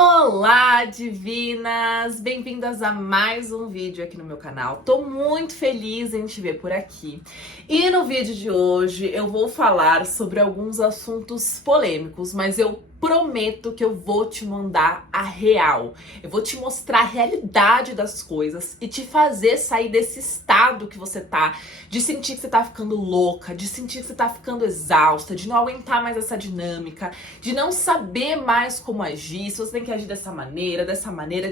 Olá, divinas! Bem-vindas a mais um vídeo aqui no meu canal. Tô muito feliz em te ver por aqui. E no vídeo de hoje eu vou falar sobre alguns assuntos polêmicos, mas eu prometo que eu vou te mandar a real. Eu vou te mostrar a realidade das coisas e te fazer sair desse estado que você tá, de sentir que você tá ficando louca, de sentir que você tá ficando exausta, de não aguentar mais essa dinâmica, de não saber mais como agir, se você tem que agir dessa maneira,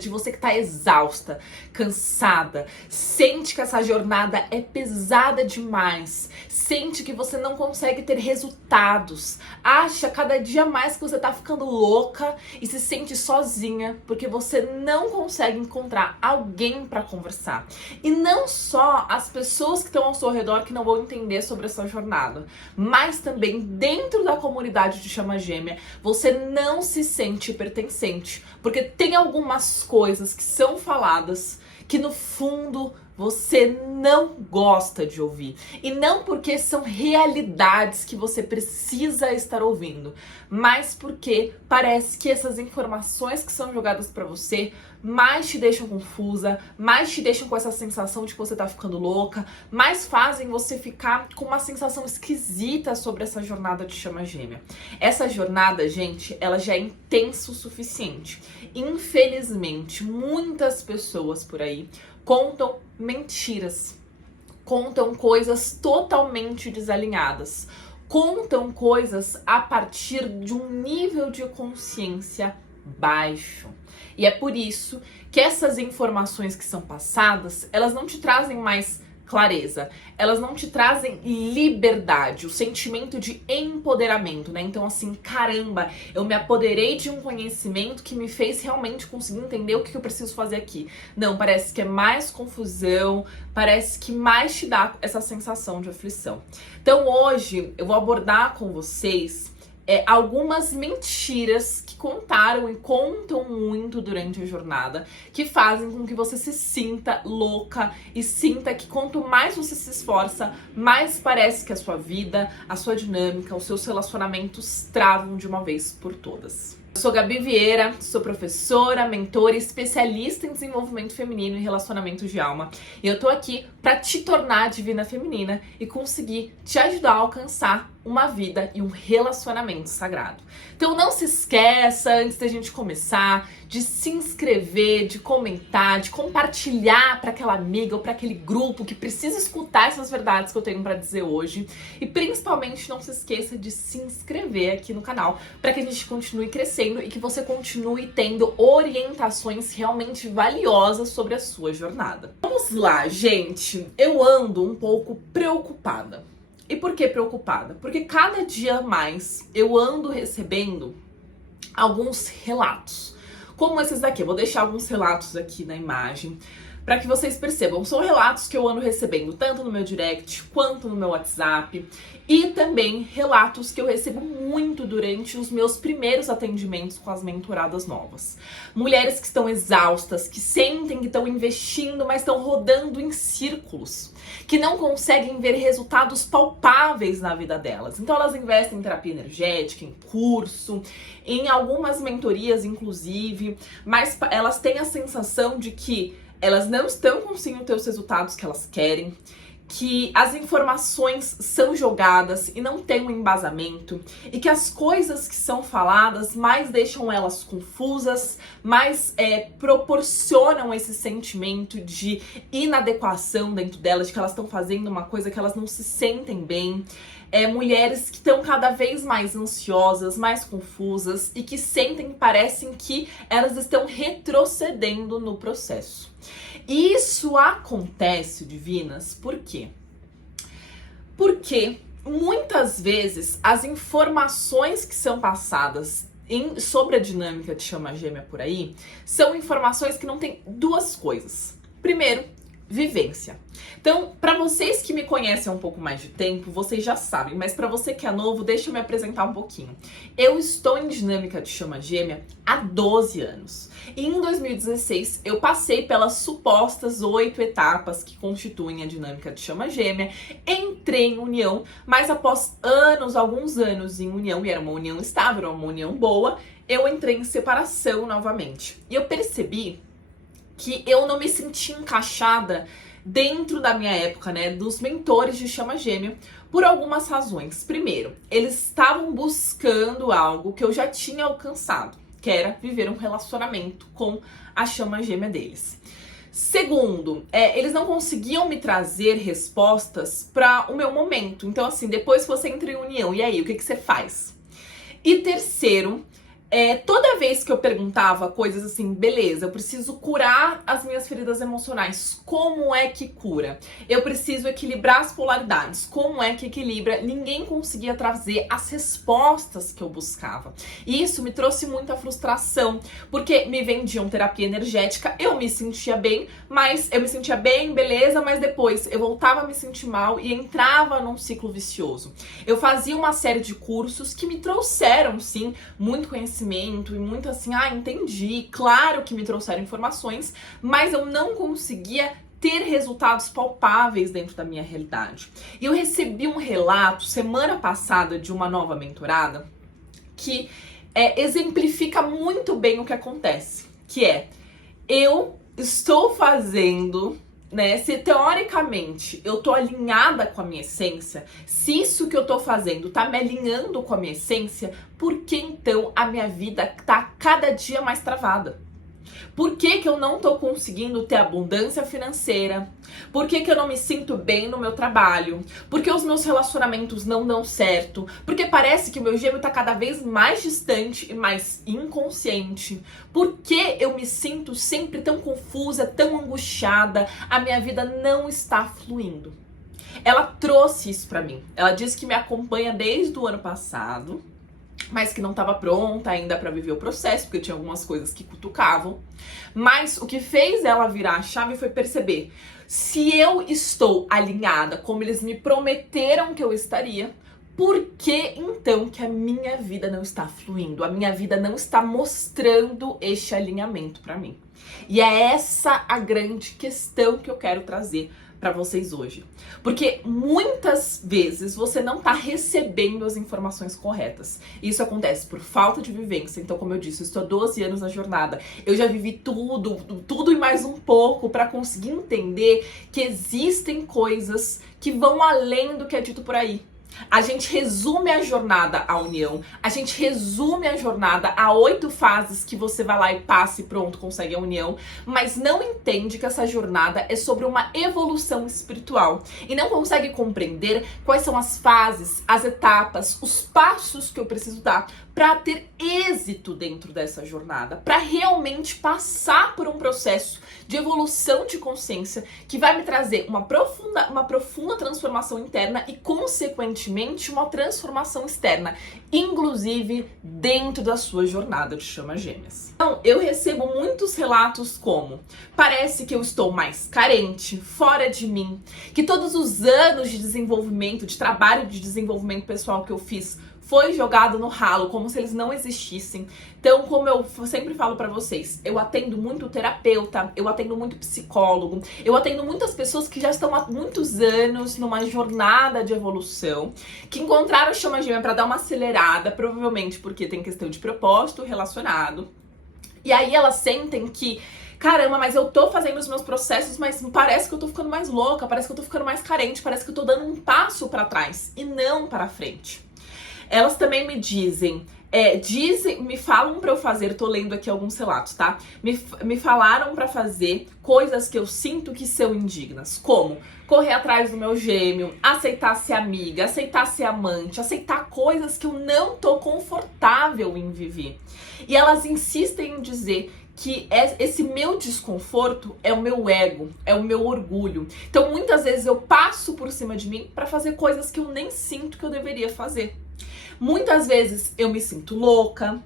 de você que tá exausta, cansada, sente que essa jornada é pesada demais, sente que você não consegue ter resultados, acha cada dia mais que você tá ficando louca e se sente sozinha porque você não consegue encontrar alguém para conversar. E não só as pessoas que estão ao seu redor que não vão entender sobre essa jornada, mas também dentro da comunidade de Chama Gêmea, você não se sente pertencente, porque tem algumas coisas que são faladas que no fundo você não gosta de ouvir. E não porque são realidades que você precisa estar ouvindo, mas porque parece que essas informações que são jogadas pra você mais te deixam confusa, mais te deixam com essa sensação de que você tá ficando louca, mais fazem você ficar com uma sensação esquisita sobre essa jornada de Chama Gêmea. Essa jornada, gente, ela já é intensa o suficiente. Infelizmente, muitas pessoas por aí contam mentiras, contam coisas totalmente desalinhadas, contam coisas a partir de um nível de consciência baixo. E é por isso que essas informações que são passadas, elas não te trazem mais clareza, elas não te trazem liberdade, o sentimento de empoderamento, né? Então assim, caramba, eu me apoderei de um conhecimento que me fez realmente conseguir entender o que eu preciso fazer aqui. Não, parece que é mais confusão, parece que mais te dá essa sensação de aflição. Então hoje eu vou abordar com vocês algumas mentiras que contaram e contam muito durante a jornada, que fazem com que você se sinta louca e sinta que quanto mais você se esforça, mais parece que a sua vida, a sua dinâmica, os seus relacionamentos travam de uma vez por todas. Eu sou Gabi Vieira, sou professora, mentora e especialista em desenvolvimento feminino e relacionamento de alma. E eu tô aqui para te tornar divina feminina e conseguir te ajudar a alcançar uma vida e um relacionamento sagrado. Então não se esqueça, antes da gente começar, de se inscrever, de comentar, de compartilhar para aquela amiga ou para aquele grupo que precisa escutar essas verdades que eu tenho para dizer hoje. E principalmente não se esqueça de se inscrever aqui no canal para que a gente continue crescendo e que você continue tendo orientações realmente valiosas sobre a sua jornada. Vamos lá, gente. Eu ando um pouco preocupada. E por que preocupada? Porque cada dia mais eu ando recebendo alguns relatos, como esses daqui. Eu vou deixar alguns relatos aqui na imagem para que vocês percebam. São relatos que eu ando recebendo tanto no meu direct quanto no meu WhatsApp, e também relatos que eu recebo muito durante os meus primeiros atendimentos com as mentoradas novas. Mulheres que estão exaustas, que sentem que estão investindo, mas estão rodando em círculos, que não conseguem ver resultados palpáveis na vida delas. Então elas investem em terapia energética, em curso, em algumas mentorias inclusive, mas elas têm a sensação de que elas não estão conseguindo ter os resultados que elas querem, que as informações são jogadas e não tem um embasamento, e que as coisas que são faladas mais deixam elas confusas, mais proporcionam esse sentimento de inadequação dentro delas, de que elas estão fazendo uma coisa que elas não se sentem bem. Mulheres que estão cada vez mais ansiosas, mais confusas e que sentem, parecem que elas estão retrocedendo no processo. E isso acontece, divinas, por quê? Porque muitas vezes as informações que são passadas sobre a dinâmica de Chama Gêmea por aí são informações que não têm duas coisas. Primeiro, vivência. Então, para vocês que me conhecem há um pouco mais de tempo, vocês já sabem, mas para você que é novo, deixa eu me apresentar um pouquinho. Eu estou em dinâmica de Chama Gêmea há 12 anos. E em 2016, eu passei pelas supostas 8 etapas que constituem a dinâmica de Chama Gêmea, entrei em união, mas após anos, alguns anos em união, e era uma união estável, uma união boa, eu entrei em separação novamente. E eu percebi que eu não me senti encaixada dentro da minha época, né, dos mentores de chama gêmea, por algumas razões. Primeiro, eles estavam buscando algo que eu já tinha alcançado, que era viver um relacionamento com a chama gêmea deles. Segundo, eles não conseguiam me trazer respostas para o meu momento. Então, assim, depois que você entra em união, e aí, o que você faz? E terceiro, toda vez que eu perguntava coisas assim, beleza, eu preciso curar as minhas feridas emocionais, como é que cura? Eu preciso equilibrar as polaridades, como é que equilibra? Ninguém conseguia trazer as respostas que eu buscava. E isso me trouxe muita frustração, porque me vendiam terapia energética, eu me sentia bem, beleza, mas depois eu voltava a me sentir mal e entrava num ciclo vicioso. Eu fazia uma série de cursos que me trouxeram, sim, muito conhecimento e muito assim, entendi, claro que me trouxeram informações, mas eu não conseguia ter resultados palpáveis dentro da minha realidade. E eu recebi um relato semana passada de uma nova mentorada que exemplifica muito bem o que acontece, que eu estou fazendo, né, se teoricamente eu tô alinhada com a minha essência, se isso que eu tô fazendo tá me alinhando com a minha essência, por que então a minha vida tá cada dia mais travada? Por que que eu não tô conseguindo ter abundância financeira? Por que que eu não me sinto bem no meu trabalho? Por que os meus relacionamentos não dão certo? Porque parece que o meu gêmeo tá cada vez mais distante e mais inconsciente. Por que eu me sinto sempre tão confusa, tão angustiada? A minha vida não está fluindo. Ela trouxe isso pra mim. Ela disse que me acompanha desde o ano passado, mas que não estava pronta ainda para viver o processo, porque tinha algumas coisas que cutucavam. Mas o que fez ela virar a chave foi perceber: se eu estou alinhada como eles me prometeram que eu estaria, por que então que a minha vida não está fluindo? A minha vida não está mostrando este alinhamento para mim. E é essa a grande questão que eu quero trazer para vocês hoje. Porque muitas vezes você não tá recebendo as informações corretas. Isso acontece por falta de vivência. Então, como eu disse, eu estou há 12 anos na jornada. Eu já vivi tudo e mais um pouco para conseguir entender que existem coisas que vão além do que é dito por aí. A gente resume a jornada à união, a gente resume a jornada a 8 fases que você vai lá e passa e pronto, consegue a união, mas não entende que essa jornada é sobre uma evolução espiritual e não consegue compreender quais são as fases, as etapas, os passos que eu preciso dar para ter êxito dentro dessa jornada, para realmente passar por um processo de evolução de consciência que vai me trazer uma profunda transformação interna e, consequentemente, uma transformação externa, inclusive dentro da sua jornada de chama gêmeas. Então, eu recebo muitos relatos como: parece que eu estou mais carente, fora de mim, que todos os anos de desenvolvimento, de trabalho de desenvolvimento pessoal que eu fiz foi jogado no ralo, como se eles não existissem. Então, como eu sempre falo pra vocês, eu atendo muito terapeuta, eu atendo muito psicólogo, eu atendo muitas pessoas que já estão há muitos anos numa jornada de evolução, que encontraram chama gêmea pra dar uma acelerada, provavelmente porque tem questão de propósito relacionado. E aí elas sentem que: caramba, mas eu tô fazendo os meus processos, mas parece que eu tô ficando mais louca, parece que eu tô ficando mais carente, parece que eu tô dando um passo pra trás e não para frente. Elas também me me falam pra eu fazer, tô lendo aqui alguns relatos, tá? Me falaram pra fazer coisas que eu sinto que são indignas, como correr atrás do meu gêmeo, aceitar ser amiga, aceitar ser amante, aceitar coisas que eu não tô confortável em viver. E elas insistem em dizer que esse meu desconforto é o meu ego, é o meu orgulho. Então, muitas vezes eu passo por cima de mim pra fazer coisas que eu nem sinto que eu deveria fazer. Muitas vezes eu me sinto louca,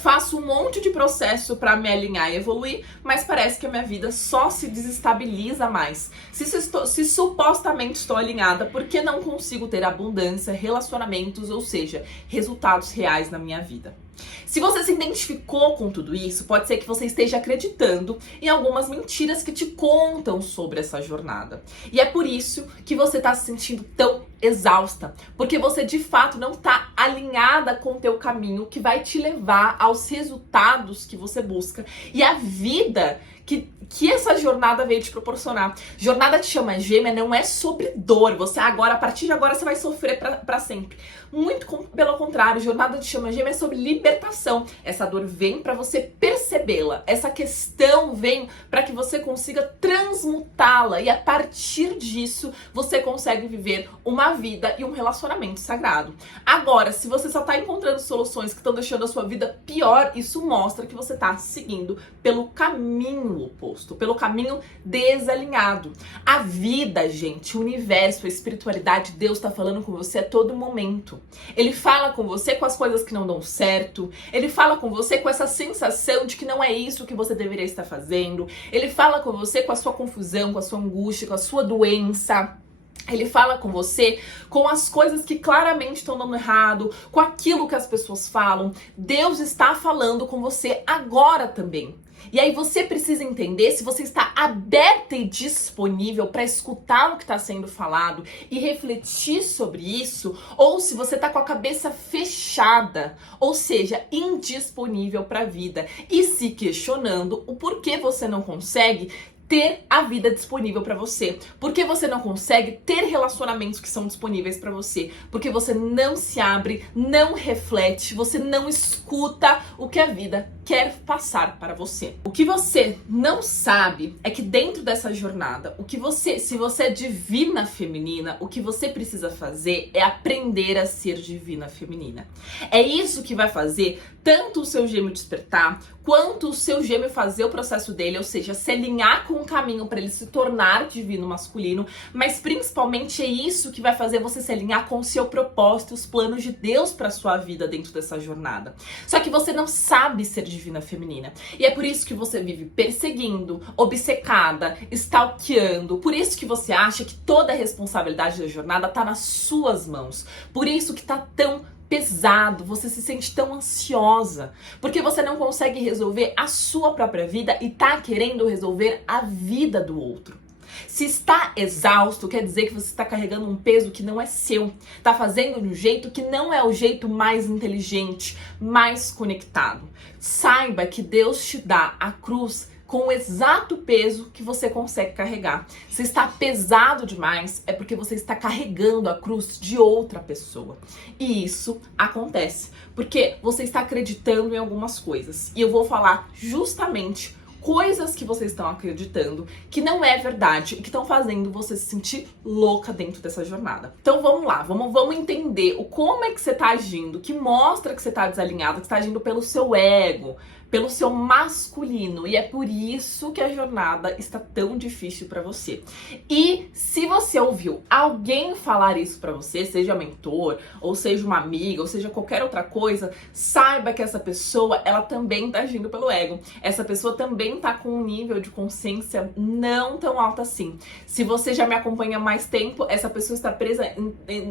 faço um monte de processo para me alinhar e evoluir, mas parece que a minha vida só se desestabiliza mais. Se supostamente estou alinhada, por que não consigo ter abundância, relacionamentos, ou seja, resultados reais na minha vida? Se você se identificou com tudo isso, pode ser que você esteja acreditando em algumas mentiras que te contam sobre essa jornada. E é por isso que você está se sentindo tão exausta, porque você de fato não está alinhada com o teu caminho que vai te levar aos resultados que você busca e a vida que essa jornada veio te proporcionar. Jornada de chama gêmea não é sobre dor. Você agora, a partir de agora, você vai sofrer pra sempre. Pelo contrário, jornada de chama gêmea é sobre libertação. Essa dor vem pra você percebê-la. Essa questão vem pra que você consiga transmutá-la e a partir disso você consegue viver uma vida e um relacionamento sagrado. Agora, se você só tá encontrando soluções que estão deixando a sua vida pior, isso mostra que você tá seguindo pelo caminho oposto, pelo caminho desalinhado. A vida, gente, o universo, a espiritualidade, Deus tá falando com você a todo momento. Ele fala com você com as coisas que não dão certo, ele fala com você com essa sensação de que não é isso que você deveria estar fazendo, ele fala com você com a sua confusão, com a sua angústia, com a sua doença. Ele fala com você com as coisas que claramente estão dando errado, com aquilo que as pessoas falam. Deus está falando com você agora também. E aí você precisa entender se você está aberta e disponível para escutar o que está sendo falado e refletir sobre isso, ou se você está com a cabeça fechada, ou seja, indisponível para a vida e se questionando o porquê você não consegue ter a vida disponível pra você. Porque você não consegue ter relacionamentos que são disponíveis pra você. Porque você não se abre, não reflete, você não escuta o que a vida quer passar para você. O que você não sabe é que dentro dessa jornada, se você é divina feminina, o que você precisa fazer é aprender a ser divina feminina. É isso que vai fazer tanto o seu gêmeo despertar, quanto o seu gêmeo fazer o processo dele, ou seja, se alinhar com um caminho para ele se tornar divino masculino, mas principalmente é isso que vai fazer você se alinhar com o seu propósito, os planos de Deus para sua vida dentro dessa jornada. Só que você não sabe ser divina feminina. E é por isso que você vive perseguindo, obcecada, stalkeando. Por isso que você acha que toda a responsabilidade da jornada tá nas suas mãos. Por isso que tá tão pesado, você se sente tão ansiosa, porque você não consegue resolver a sua própria vida e tá querendo resolver a vida do outro. Se está exausto, quer dizer que você está carregando um peso que não é seu, tá fazendo de um jeito que não é o jeito mais inteligente, mais conectado. Saiba que Deus te dá a cruz com o exato peso que você consegue carregar. Se está pesado demais, é porque você está carregando a cruz de outra pessoa. E isso acontece porque você está acreditando em algumas coisas. E eu vou falar justamente coisas que vocês estão acreditando que não é verdade e que estão fazendo você se sentir louca dentro dessa jornada. Então vamos lá, vamos entender como é que você está agindo, que mostra que você está desalinhado, que você está agindo pelo seu ego, pelo seu masculino, e é por isso que a jornada está tão difícil para você. E se você ouviu alguém falar isso para você, seja mentor, ou seja uma amiga, ou seja qualquer outra coisa, saiba que essa pessoa, ela também tá agindo pelo ego. Essa pessoa também tá com um nível de consciência não tão alto assim. Se você já me acompanha há mais tempo, essa pessoa está presa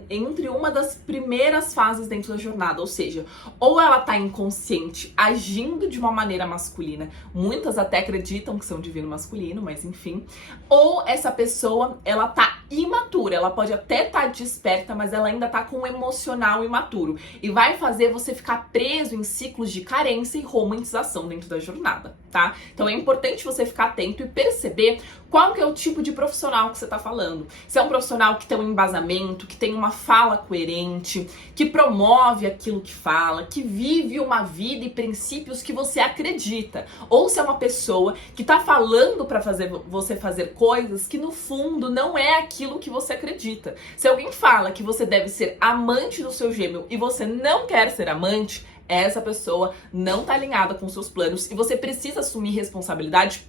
entre uma das primeiras fases dentro da jornada, ou seja, ou ela tá inconsciente, agindo de uma maneira masculina, muitas até acreditam que são divino masculino, mas enfim, ou essa pessoa, ela tá imatura, ela pode até estar desperta, mas ela ainda tá com um emocional imaturo, e vai fazer você ficar preso em ciclos de carência e romantização dentro da jornada, tá? Então é importante você ficar atento e perceber qual que é o tipo de profissional que você tá falando. Se é um profissional que tem um embasamento, que tem uma fala coerente, que promove aquilo que fala, que vive uma vida e princípios que você acredita, ou se é uma pessoa que tá falando pra fazer você fazer coisas que no fundo não é aquilo que você acredita. Se alguém fala que você deve ser amante do seu gêmeo e você não quer ser amante, essa pessoa não tá alinhada com seus planos e você precisa assumir responsabilidade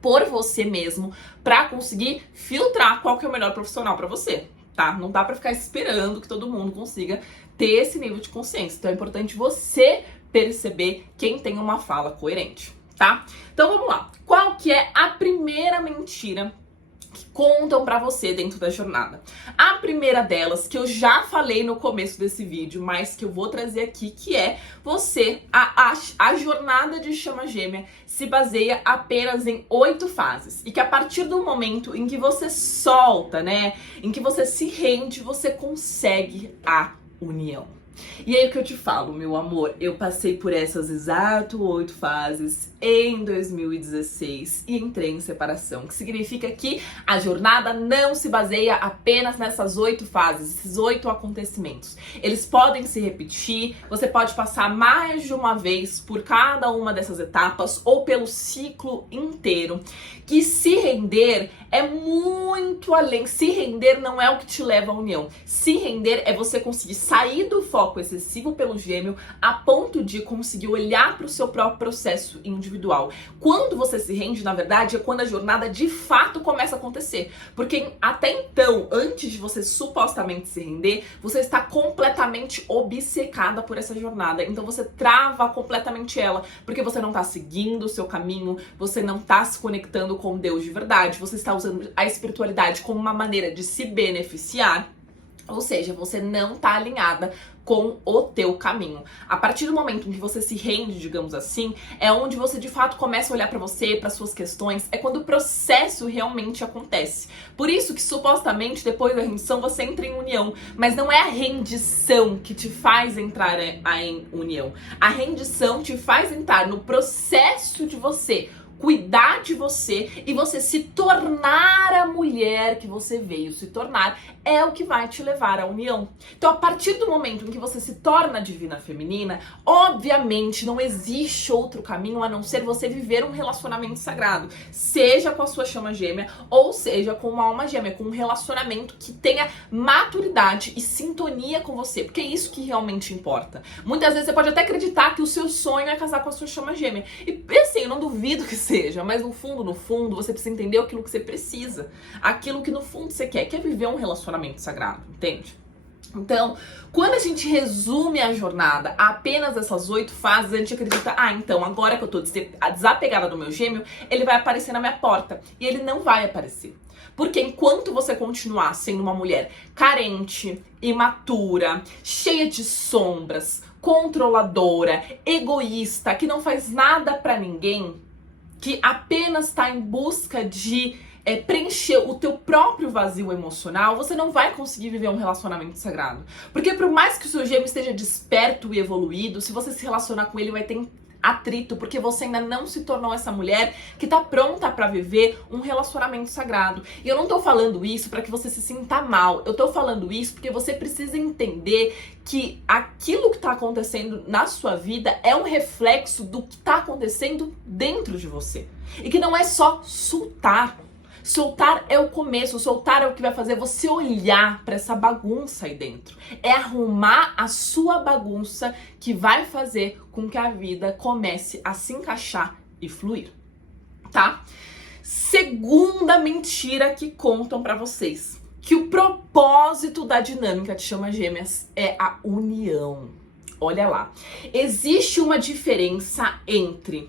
por você mesmo pra conseguir filtrar qual que é o melhor profissional pra você, tá? Não dá pra ficar esperando que todo mundo consiga ter esse nível de consciência. Então é importante você perceber quem tem uma fala coerente, tá? Então vamos lá. Qual que é a primeira mentira que contam pra você dentro da jornada. A primeira delas, que eu já falei no começo desse vídeo, mas que eu vou trazer aqui, que é a jornada de chama gêmea se baseia apenas em 8 fases. E que a partir do momento em que você solta, né, em que você se rende, você consegue a união. E aí o que eu te falo, meu amor, eu passei por essas exatas 8 fases em 2016 e entrei em separação, que significa que a jornada não se baseia apenas nessas 8 fases, esses 8 acontecimentos. Eles podem se repetir, você pode passar mais de uma vez por cada uma dessas etapas ou pelo ciclo inteiro, que se render é muito além. Se render não é o que te leva à união. Se render é você conseguir sair do foco excessivo pelo gêmeo a ponto de conseguir olhar para o seu próprio processo individual. Quando você se rende, na verdade, é quando a jornada de fato começa a acontecer. Porque até então, antes de você supostamente se render, você está completamente obcecada por essa jornada. Então você trava completamente ela, porque você não está seguindo o seu caminho, você não está se conectando com Deus de verdade, você está usando a espiritualidade como uma maneira de se beneficiar. Ou seja, você não tá alinhada com o teu caminho. A partir do momento em que você se rende, digamos assim, é onde você de fato começa a olhar pra você, para suas questões, é quando o processo realmente acontece. Por isso que supostamente depois da rendição você entra em união, mas não é a rendição que te faz entrar em união. A rendição te faz entrar no processo de você cuidar de você e você se tornar a mulher que você veio se tornar, é o que vai te levar à união. Então, a partir do momento em que você se torna divina feminina, obviamente não existe outro caminho a não ser você viver um relacionamento sagrado, seja com a sua chama gêmea ou seja com uma alma gêmea, com um relacionamento que tenha maturidade e sintonia com você, porque é isso que realmente importa. Muitas vezes você pode até acreditar que o seu sonho é casar com a sua chama gêmea, e assim, eu não duvido que seja, mas no fundo, você precisa entender aquilo que você precisa, aquilo que no fundo você quer viver um relacionamento sagrado, entende? Então, quando a gente resume a jornada a apenas essas 8 fases, a gente acredita, então, agora que eu tô desapegada do meu gêmeo, ele vai aparecer na minha porta. E ele não vai aparecer. Porque enquanto você continuar sendo uma mulher carente, imatura, cheia de sombras, controladora, egoísta, que não faz nada pra ninguém, que apenas está em busca de preencher o teu próprio vazio emocional, você não vai conseguir viver um relacionamento sagrado. Porque por mais que o seu gêmeo esteja desperto e evoluído, se você se relacionar com ele vai ter atrito, porque você ainda não se tornou essa mulher que tá pronta pra viver um relacionamento sagrado. E eu não tô falando isso pra que você se sinta mal, eu tô falando isso porque você precisa entender que aquilo que tá acontecendo na sua vida é um reflexo do que tá acontecendo dentro de você. E que não é só soltar. Soltar é o começo, soltar é o que vai fazer você olhar pra essa bagunça aí dentro. É arrumar a sua bagunça que vai fazer com que a vida comece a se encaixar e fluir, tá? Segunda mentira que contam pra vocês, que o propósito da dinâmica de chama gêmeas é a união. Olha lá, existe uma diferença entre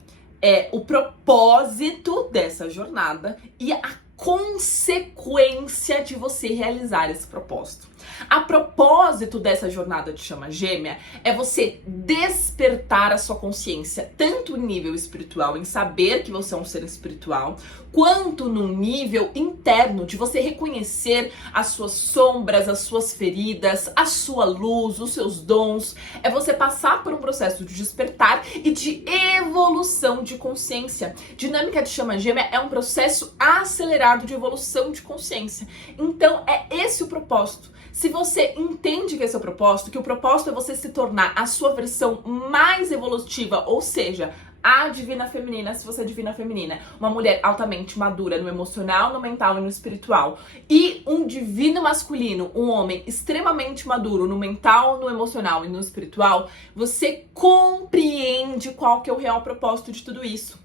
o propósito dessa jornada e a consequência de você realizar esse propósito. A propósito dessa jornada de chama gêmea é você despertar a sua consciência, tanto no nível espiritual, em saber que você é um ser espiritual, quanto no nível interno, de você reconhecer as suas sombras, as suas feridas, a sua luz, os seus dons. É você passar por um processo de despertar e de evolução de consciência. Dinâmica de chama gêmea é um processo acelerado de evolução de consciência. Então, é esse o propósito. Se você entende que esse é o propósito, que o propósito é você se tornar a sua versão mais evolutiva, ou seja, a divina feminina, se você é divina feminina, uma mulher altamente madura no emocional, no mental e no espiritual, e um divino masculino, um homem extremamente maduro no mental, no emocional e no espiritual, você compreende qual que é o real propósito de tudo isso.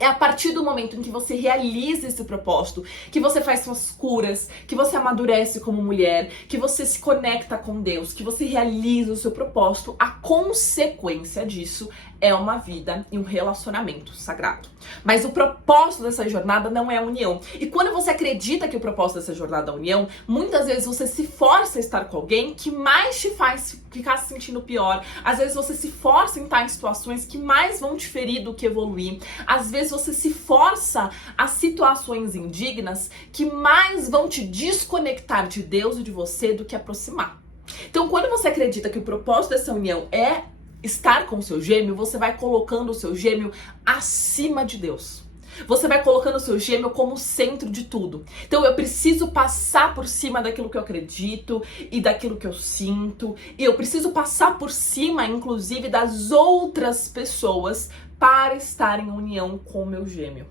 É a partir do momento em que você realiza esse propósito, que você faz suas curas, que você amadurece como mulher, que você se conecta com Deus, que você realiza o seu propósito, a consequência disso é uma vida e um relacionamento sagrado. Mas o propósito dessa jornada não é a união. E quando você acredita que o propósito dessa jornada é a união, muitas vezes você se força a estar com alguém que mais te faz ficar se sentindo pior. Às vezes você se força em estar em situações que mais vão te ferir do que evoluir. Às vezes você se força a situações indignas que mais vão te desconectar de Deus e de você do que aproximar. Então, quando você acredita que o propósito dessa união é estar com o seu gêmeo, você vai colocando o seu gêmeo acima de Deus. Você vai colocando o seu gêmeo como centro de tudo. Então eu preciso passar por cima daquilo que eu acredito e daquilo que eu sinto. E eu preciso passar por cima, inclusive, das outras pessoas para estar em união com o meu gêmeo.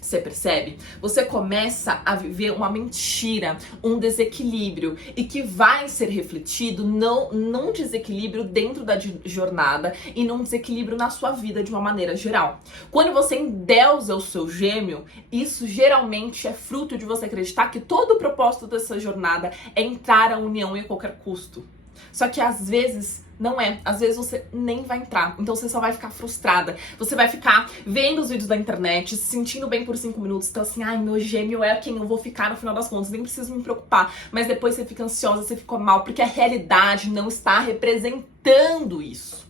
Você percebe? Você começa a viver uma mentira, um desequilíbrio e que vai ser refletido num desequilíbrio dentro da jornada e num desequilíbrio na sua vida de uma maneira geral. Quando você endeusa o seu gêmeo, isso geralmente é fruto de você acreditar que todo o propósito dessa jornada é entrar à união a qualquer custo. Só que às vezes não é. Às vezes você nem vai entrar. Então você só vai ficar frustrada. Você vai ficar vendo os vídeos da internet, se sentindo bem por 5 minutos. Então assim, ai, meu gêmeo é quem eu vou ficar no final das contas. Nem preciso me preocupar. Mas depois você fica ansiosa, você ficou mal. Porque a realidade não está representando isso.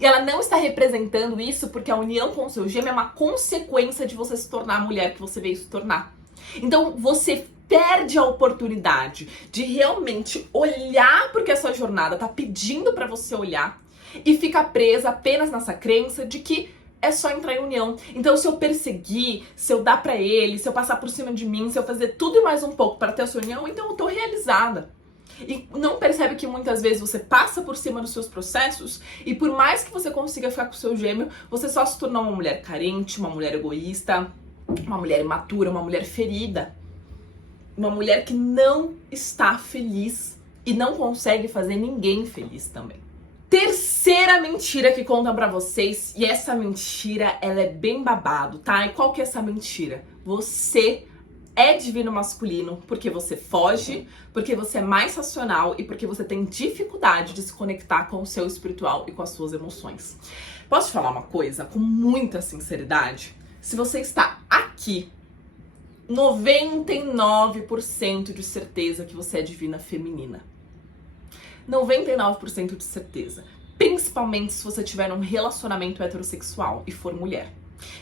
E ela não está representando isso porque a união com o seu gêmeo é uma consequência de você se tornar a mulher que você veio se tornar. Então você perde a oportunidade de realmente olhar porque essa jornada tá pedindo para você olhar e fica presa apenas nessa crença de que é só entrar em união. Então, se eu perseguir, se eu dar para ele, se eu passar por cima de mim, se eu fazer tudo e mais um pouco para ter a sua união, então eu tô realizada. E não percebe que muitas vezes você passa por cima dos seus processos e por mais que você consiga ficar com o seu gêmeo, você só se torna uma mulher carente, uma mulher egoísta, uma mulher imatura, uma mulher ferida. Uma mulher que não está feliz e não consegue fazer ninguém feliz também. Terceira mentira que contam pra vocês, e essa mentira, ela é bem babado, tá? E qual que é essa mentira? Você é divino masculino porque você foge, porque você é mais racional e porque você tem dificuldade de se conectar com o seu espiritual e com as suas emoções. Posso te falar uma coisa com muita sinceridade? Se você está aqui 99% de certeza que você é divina feminina. 99% de certeza. Principalmente se você tiver um relacionamento heterossexual e for mulher.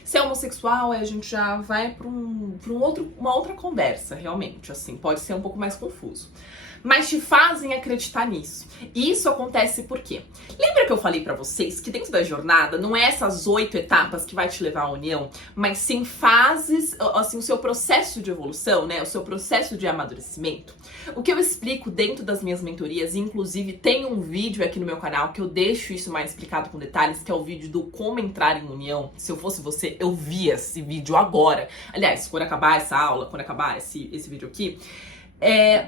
Se é homossexual, a gente já vai para uma outra conversa, realmente. Assim, pode ser um pouco mais confuso. Mas te fazem acreditar nisso. E isso acontece por quê? Lembra que eu falei pra vocês que dentro da jornada não é essas 8 etapas que vai te levar à união, mas sim fases, assim, o seu processo de evolução, né? O seu processo de amadurecimento. O que eu explico dentro das minhas mentorias, e inclusive tem um vídeo aqui no meu canal que eu deixo isso mais explicado com detalhes, que é o vídeo do como entrar em união. Se eu fosse você, eu via esse vídeo agora. Aliás, quando acabar essa aula, quando acabar esse vídeo aqui,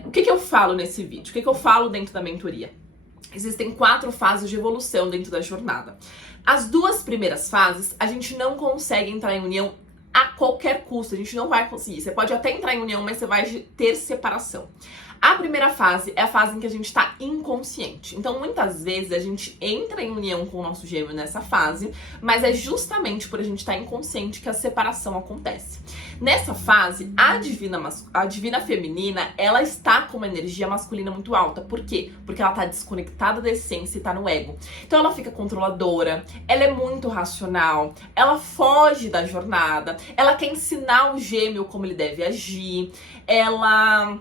o que eu falo nesse vídeo? O que eu falo dentro da mentoria? Existem 4 fases de evolução dentro da jornada. As 2 primeiras fases, a gente não consegue entrar em união a qualquer custo. A gente não vai conseguir. Você pode até entrar em união, mas você vai ter separação. A primeira fase é a fase em que a gente tá inconsciente. Então, muitas vezes, a gente entra em união com o nosso gêmeo nessa fase, mas é justamente por a gente estar inconsciente que a separação acontece. Nessa fase, a divina feminina, ela está com uma energia masculina muito alta. Por quê? Porque ela tá desconectada da essência e tá no ego. Então, ela fica controladora, ela é muito racional, ela foge da jornada, ela quer ensinar o gêmeo como ele deve agir, ela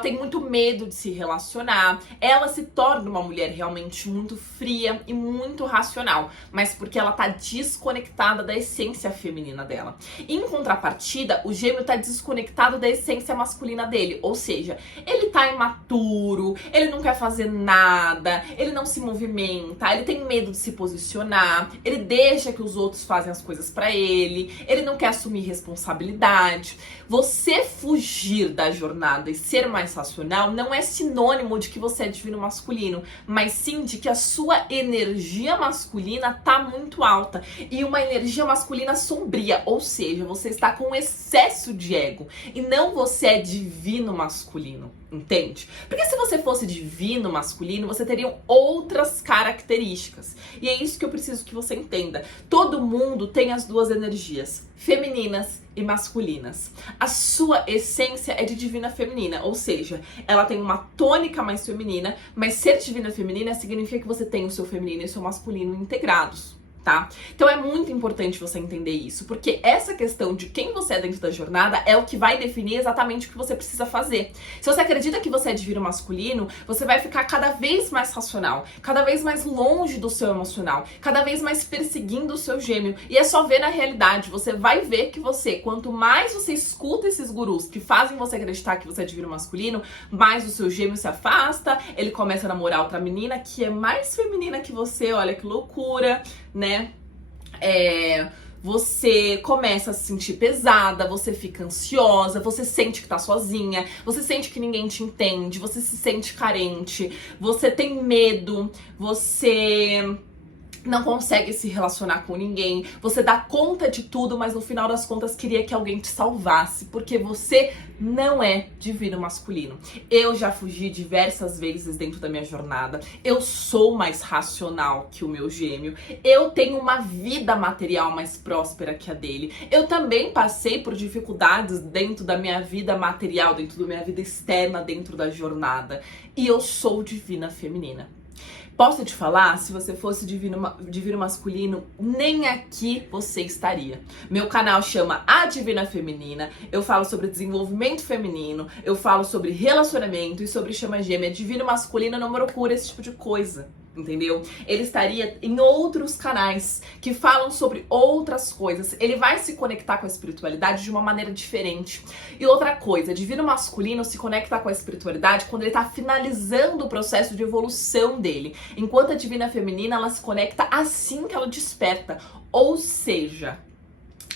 tem muito medo de se relacionar, ela se torna uma mulher realmente muito fria e muito racional, mas porque ela tá desconectada da essência feminina dela. Em contrapartida, o gêmeo tá desconectado da essência masculina dele, ou seja, ele tá imaturo, ele não quer fazer nada, ele não se movimenta, ele tem medo de se posicionar, ele deixa que os outros fazem as coisas pra ele não quer assumir responsabilidade. Você fugir da jornada e ser mais racional não é sinônimo de que você é divino masculino, mas sim de que a sua energia masculina tá muito alta e uma energia masculina sombria, ou seja, você está com excesso de ego e não você é divino masculino, Entende? Porque se você fosse divino masculino, você teria outras características. E é isso que eu preciso que você entenda. Todo mundo tem as duas energias, femininas e masculinas. A sua essência é de divina feminina, ou seja, ela tem uma tônica mais feminina, mas ser divina feminina significa que você tem o seu feminino e o seu masculino integrados. Tá? Então é muito importante você entender isso, porque essa questão de quem você é dentro da jornada é o que vai definir exatamente o que você precisa fazer. Se você acredita que você é divino masculino, você vai ficar cada vez mais racional, cada vez mais longe do seu emocional, cada vez mais perseguindo o seu gêmeo. E é só ver na realidade, você vai ver que você, quanto mais você escuta esses gurus que fazem você acreditar que você é divino masculino, mais o seu gêmeo se afasta, ele começa a namorar outra menina que é mais feminina que você, olha que loucura, né? Você começa a se sentir pesada, você fica ansiosa, você sente que tá sozinha, você sente que ninguém te entende, você se sente carente, você tem medo, você não consegue se relacionar com ninguém, você dá conta de tudo, mas no final das contas queria que alguém te salvasse, porque você não é divino masculino. Eu já fugi diversas vezes dentro da minha jornada, eu sou mais racional que o meu gêmeo, eu tenho uma vida material mais próspera que a dele, eu também passei por dificuldades dentro da minha vida material, dentro da minha vida externa, dentro da jornada, e eu sou divina feminina. Posso te falar, se você fosse divino masculino, nem aqui você estaria. Meu canal chama A Divina Feminina, eu falo sobre desenvolvimento feminino, eu falo sobre relacionamento e sobre chama gêmea. Divino masculino não procura esse tipo de coisa. Entendeu? Ele estaria em outros canais que falam sobre outras coisas. Ele vai se conectar com a espiritualidade de uma maneira diferente. E outra coisa, divino masculino se conecta com a espiritualidade quando ele tá finalizando o processo de evolução dele. Enquanto a divina feminina, ela se conecta assim que ela desperta. Ou seja,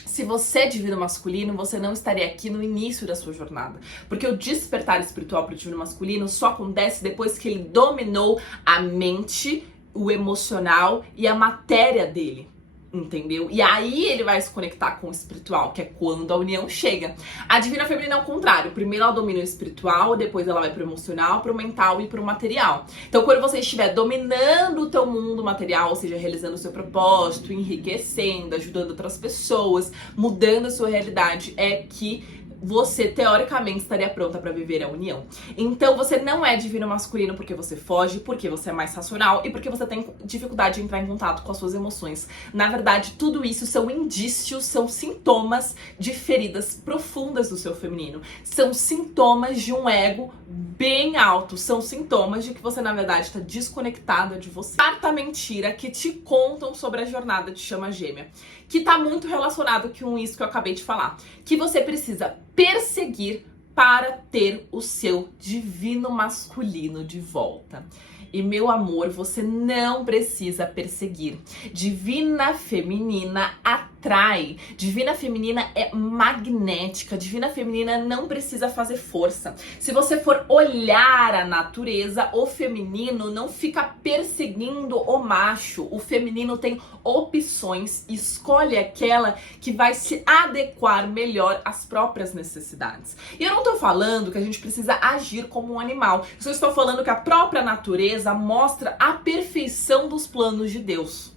se você é divino masculino, você não estaria aqui no início da sua jornada. Porque o despertar espiritual para o divino masculino só acontece depois que ele dominou a mente, o emocional e a matéria dele. Entendeu? E aí ele vai se conectar com o espiritual, que é quando a união chega. A divina feminina é o contrário. Primeiro ela domina o espiritual, depois ela vai pro emocional, pro mental e pro material. Então quando você estiver dominando o teu mundo material, ou seja, realizando o seu propósito, enriquecendo, ajudando outras pessoas, mudando a sua realidade, é que você, teoricamente, estaria pronta para viver a união. Então, você não é divino masculino porque você foge, porque você é mais racional e porque você tem dificuldade de entrar em contato com as suas emoções. Na verdade, tudo isso são indícios, são sintomas de feridas profundas do seu feminino. São sintomas de um ego bem alto. São sintomas de que você, na verdade, está desconectada de você. Quarta mentira que te contam sobre a jornada de chama gêmea, que tá muito relacionado com isso que eu acabei de falar, que você precisa perseguir para ter o seu divino masculino de volta. E meu amor, você não precisa perseguir. Divina feminina atrai. Divina feminina é magnética. Divina feminina não precisa fazer força. Se você for olhar a natureza, o feminino não fica perseguindo o macho. O feminino tem opções, escolhe aquela que vai se adequar melhor às próprias necessidades. E eu não tô falando que a gente precisa agir como um animal. Eu só estou falando que a própria natureza mostra a perfeição dos planos de Deus.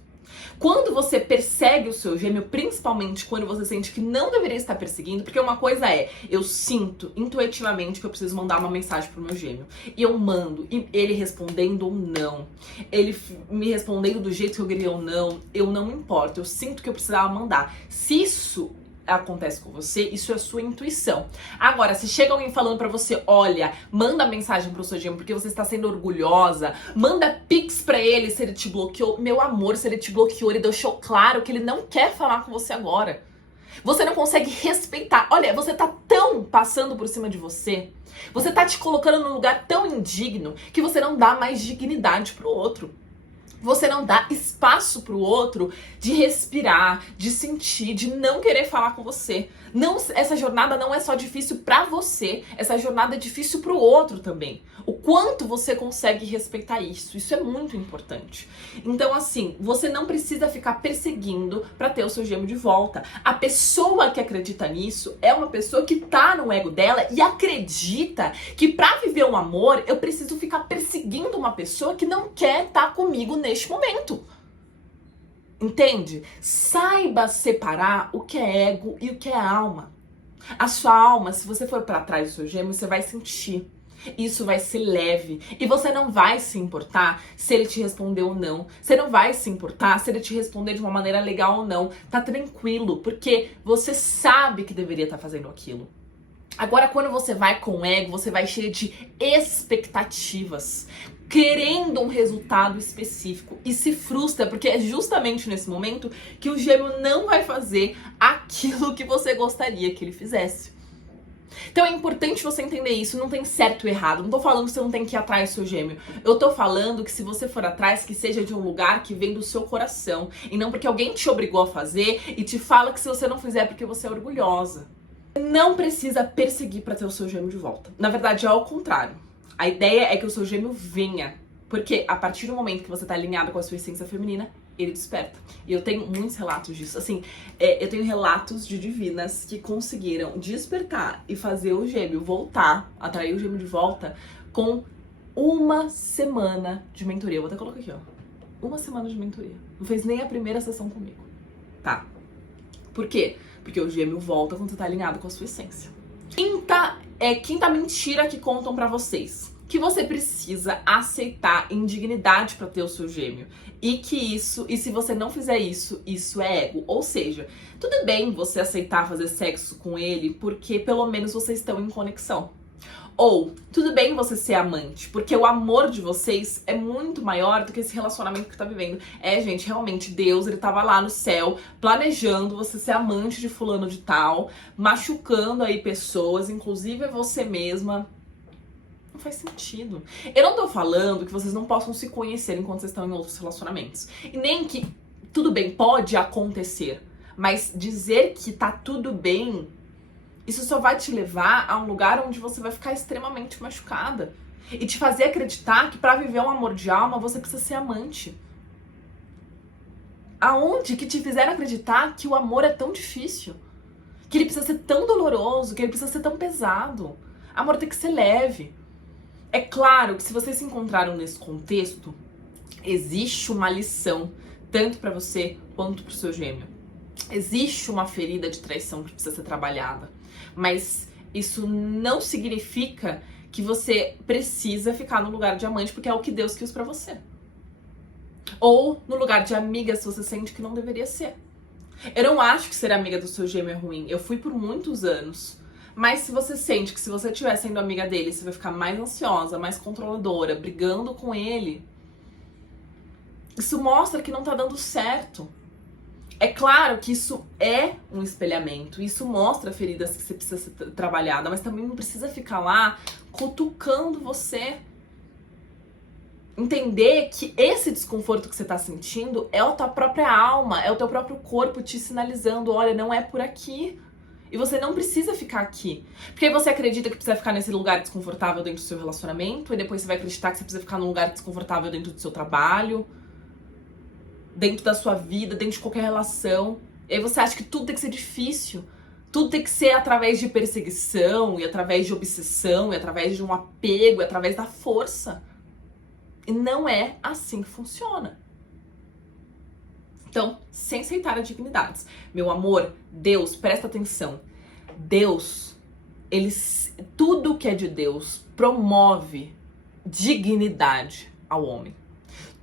Quando você persegue o seu gêmeo, principalmente quando você sente que não deveria estar perseguindo, porque uma coisa é, eu sinto intuitivamente que eu preciso mandar uma mensagem pro meu gêmeo, e eu mando, e ele respondendo ou não, ele me respondendo do jeito que eu queria ou não, eu não me importo, eu sinto que eu precisava mandar. Se isso acontece com você, isso é sua intuição. Agora, se chega alguém falando pra você, olha, manda mensagem pro seu gêmeo porque você está sendo orgulhosa, manda pix pra ele se ele te bloqueou. Meu amor, se ele te bloqueou, ele deixou claro que ele não quer falar com você agora. Você não consegue respeitar. Olha, você tá tão passando por cima de você, você tá te colocando num lugar tão indigno que você não dá mais dignidade pro outro. Você não dá espaço pro outro de respirar, de sentir, de não querer falar com você. Não, essa jornada não é só difícil pra você, essa jornada é difícil pro outro também. O quanto você consegue respeitar isso, isso é muito importante. Então assim, você não precisa ficar perseguindo pra ter o seu gêmeo de volta. A pessoa que acredita nisso é uma pessoa que tá no ego dela e acredita que pra viver um amor, eu preciso ficar perseguindo uma pessoa que não quer estar comigo neste momento. Entende? Saiba separar o que é ego e o que é alma. A sua alma, se você for pra trás do seu gêmeo, você vai sentir. Isso vai ser leve. E você não vai se importar se ele te responder ou não. Você não vai se importar se ele te responder de uma maneira legal ou não. Tá tranquilo, porque você sabe que deveria estar fazendo aquilo. Agora, quando você vai com ego, você vai cheio de expectativas, querendo um resultado específico e se frustra, porque é justamente nesse momento que o gêmeo não vai fazer aquilo que você gostaria que ele fizesse. Então é importante você entender isso, não tem certo e errado. Não tô falando que você não tem que ir atrás do seu gêmeo. Eu tô falando que se você for atrás, que seja de um lugar que vem do seu coração. E não porque alguém te obrigou a fazer e te fala que se você não fizer é porque você é orgulhosa. Não precisa perseguir pra ter o seu gêmeo de volta. Na verdade, é ao contrário. A ideia é que o seu gêmeo venha. Porque a partir do momento que você tá alinhada com a sua essência feminina, ele desperta. E eu tenho muitos relatos disso. Assim, eu tenho relatos de divinas que conseguiram despertar e fazer o gêmeo voltar, atrair o gêmeo de volta, com 1 semana de mentoria. Eu vou até colocar aqui, ó. 1 semana de mentoria. Não fez nem a primeira sessão comigo. Tá. Por quê? Porque o gêmeo volta quando você tá alinhado com a sua essência. Quinta mentira que contam pra vocês. Que você precisa aceitar indignidade pra ter o seu gêmeo. E se você não fizer isso, isso é ego. Ou seja, tudo bem você aceitar fazer sexo com ele, porque pelo menos vocês estão em conexão. Ou, tudo bem você ser amante, porque o amor de vocês é muito maior do que esse relacionamento que tá vivendo. Gente, realmente, Deus, ele tava lá no céu, planejando você ser amante de fulano de tal, machucando aí pessoas, inclusive você mesma. Não faz sentido. Eu não tô falando que vocês não possam se conhecer enquanto vocês estão em outros relacionamentos. E nem que, tudo bem, pode acontecer, mas dizer que tá tudo bem... Isso só vai te levar a um lugar onde você vai ficar extremamente machucada. E te fazer acreditar que pra viver um amor de alma, você precisa ser amante. Aonde que te fizeram acreditar que o amor é tão difícil? Que ele precisa ser tão doloroso, que ele precisa ser tão pesado? Amor tem que ser leve. É claro que se vocês se encontraram nesse contexto, existe uma lição, tanto pra você quanto pro seu gêmeo. Existe uma ferida de traição que precisa ser trabalhada. Mas isso não significa que você precisa ficar no lugar de amante porque é o que Deus quis pra você. Ou no lugar de amiga se você sente que não deveria ser. Eu não acho que ser amiga do seu gêmeo é ruim. Eu fui por muitos anos. Mas se você sente que se você estiver sendo amiga dele, você vai ficar mais ansiosa, mais controladora, brigando com ele, isso mostra que não tá dando certo. É claro que isso é um espelhamento, isso mostra feridas que você precisa ser trabalhada, mas também não precisa ficar lá cutucando você. Entender que esse desconforto que você tá sentindo é a tua própria alma, é o teu próprio corpo te sinalizando, olha, não é por aqui. E você não precisa ficar aqui. Porque você acredita que precisa ficar nesse lugar desconfortável dentro do seu relacionamento, e depois você vai acreditar que você precisa ficar num lugar desconfortável dentro do seu trabalho, dentro da sua vida, dentro de qualquer relação. E aí você acha que tudo tem que ser difícil. Tudo tem que ser através de perseguição, e através de obsessão, e através de um apego, e através da força. E não é assim que funciona. Então, sem aceitar as dignidades. Meu amor, Deus, presta atenção. Deus, tudo que é de Deus promove dignidade ao homem.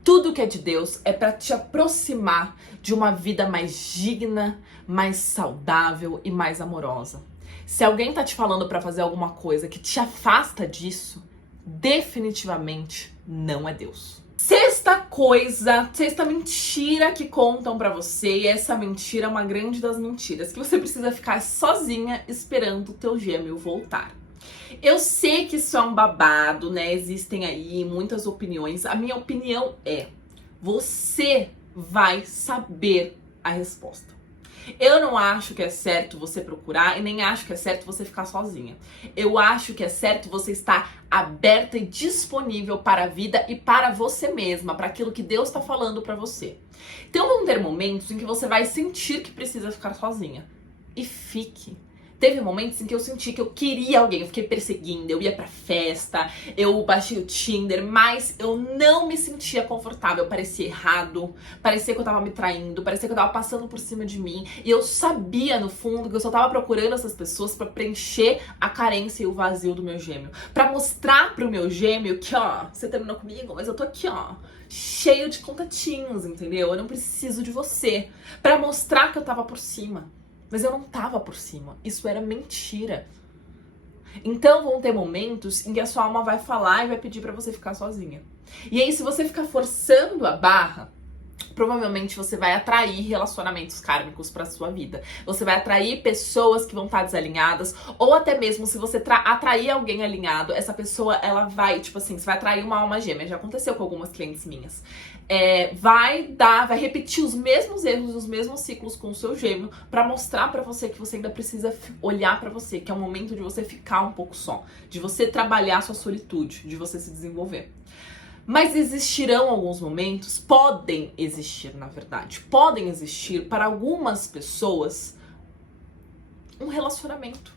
Tudo que é de Deus é para te aproximar de uma vida mais digna, mais saudável e mais amorosa. Se alguém tá te falando para fazer alguma coisa que te afasta disso, definitivamente não é Deus. Sexta mentira que contam pra você, e essa mentira é uma grande das mentiras, que você precisa ficar sozinha esperando o teu gêmeo voltar. Eu sei que isso é um babado, né? Existem aí muitas opiniões. A minha opinião é: você vai saber a resposta. Eu não acho que é certo você procurar e nem acho que é certo você ficar sozinha. Eu acho que é certo você estar aberta e disponível para a vida e para você mesma, para aquilo que Deus está falando para você. Então vão ter momentos em que você vai sentir que precisa ficar sozinha. E fique. Teve momentos em que eu senti que eu queria alguém, eu fiquei perseguindo, eu ia pra festa, eu baixei o Tinder, mas eu não me sentia confortável, parecia errado, parecia que eu tava me traindo, parecia que eu tava passando por cima de mim, e eu sabia no fundo que eu só tava procurando essas pessoas pra preencher a carência e o vazio do meu gêmeo, pra mostrar pro meu gêmeo que, ó, você terminou comigo, mas eu tô aqui, ó, cheio de contatinhos, entendeu? Eu não preciso de você, pra mostrar que eu tava por cima. Mas eu não tava por cima. Isso era mentira. Então vão ter momentos em que a sua alma vai falar e vai pedir pra você ficar sozinha. E aí, se você ficar forçando a barra, provavelmente você vai atrair relacionamentos kármicos pra sua vida. Você vai atrair pessoas que vão estar desalinhadas, ou até mesmo se você atrair alguém alinhado, essa pessoa, ela vai, tipo assim, você vai atrair uma alma gêmea. Já aconteceu com algumas clientes minhas. Vai repetir os mesmos erros, os mesmos ciclos com o seu gêmeo pra mostrar pra você que você ainda precisa olhar pra você, que é o momento de você ficar um pouco só, de você trabalhar a sua solitude, de você se desenvolver. Mas existirão alguns momentos, podem existir, na verdade, podem existir para algumas pessoas um relacionamento.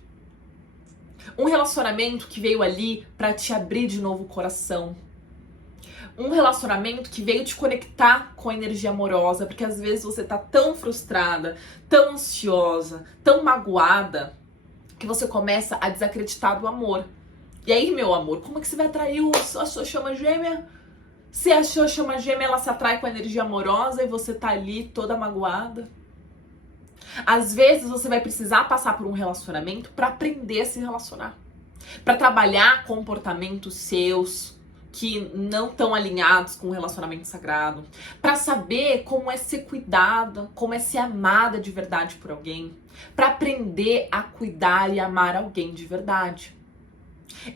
Um relacionamento que veio ali para te abrir de novo o coração. Um relacionamento que veio te conectar com a energia amorosa, porque às vezes você tá tão frustrada, tão ansiosa, tão magoada, que você começa a desacreditar do amor. E aí, meu amor, como é que você vai atrair a sua chama gêmea? Se a sua chama gêmea, ela se atrai com a energia amorosa e você tá ali toda magoada. Às vezes você vai precisar passar por um relacionamento para aprender a se relacionar, para trabalhar comportamentos seus que não estão alinhados com o relacionamento sagrado, para saber como é ser cuidada, como é ser amada de verdade por alguém, para aprender a cuidar e amar alguém de verdade.